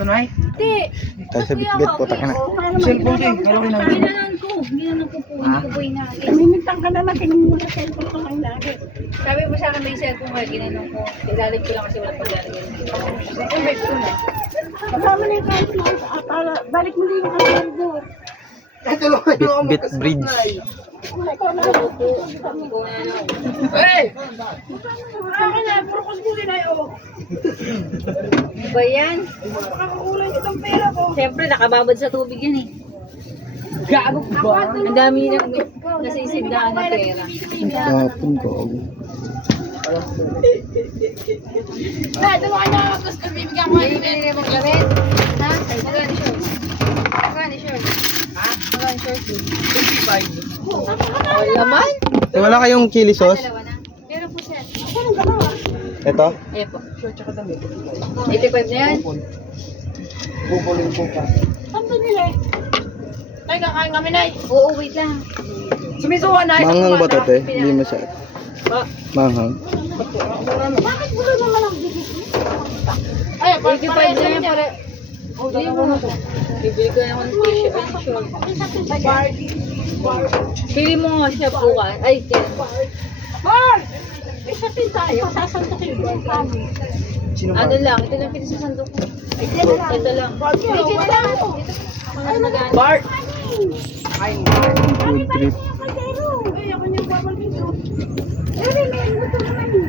Tunay? Hindi. Tayo sa bitbit po, taka na. Cellphone ko eh. Kala ko namin. Ginanon ko. Ginanon ko po. Hindi ko po inaagay. Namimintang ka naman, tingin mo sa cellphone ko ang lagi. Sabi mo sa akin may cellphone ko. Ginanon ko. Ilalig ko lang kasi wala paglalagay. Yung bike ko na. Kasama na yung kahit mo. Para balik mo din yung kasama doon. Bitbit bridge. Hey! Akin na, puro kuskusin na yun. Ba yan? Nakakulan itong pera ko. Siyempre nakababad sa tubig yan eh. Gago ba? Ang dami na nasisigdaan na pera. Tapon ko. Dalawa ka na, gusto bibigyan ko. Bibili mong gamit? Ha? Magkano shorts? Magkano shorts? Ha? Magkano shorts? 55. All naman? Eh, wala kayong chili sauce? Dalawa na. Pero po sir. Ito? Eh po. Short tsaka damit. 85 na yan. Bubulin ko pa. Saan ba nila eh? Ay, kakain kami na eh. Oo, wait lang. Sumisuwa na. Manghang ba ito, te? Hindi masyado. Ba? Manghang. Bakit gulo naman ang bigit mo? Ay, 85 na yan para... Bili mo. Bibili ko na ako ng t-shirt and short. Pili mo nga siya bukas. Ay, kaya. Mark! Isa din tayo, sasantukin ko yung kami. Ano lang, ito lang pinasasandok ko. Ito lang. Bigit lang ako. Ako na nag-ano. Bart! Food trip. Ay, ako niya babalik ito. Eh, may gusto naman eh.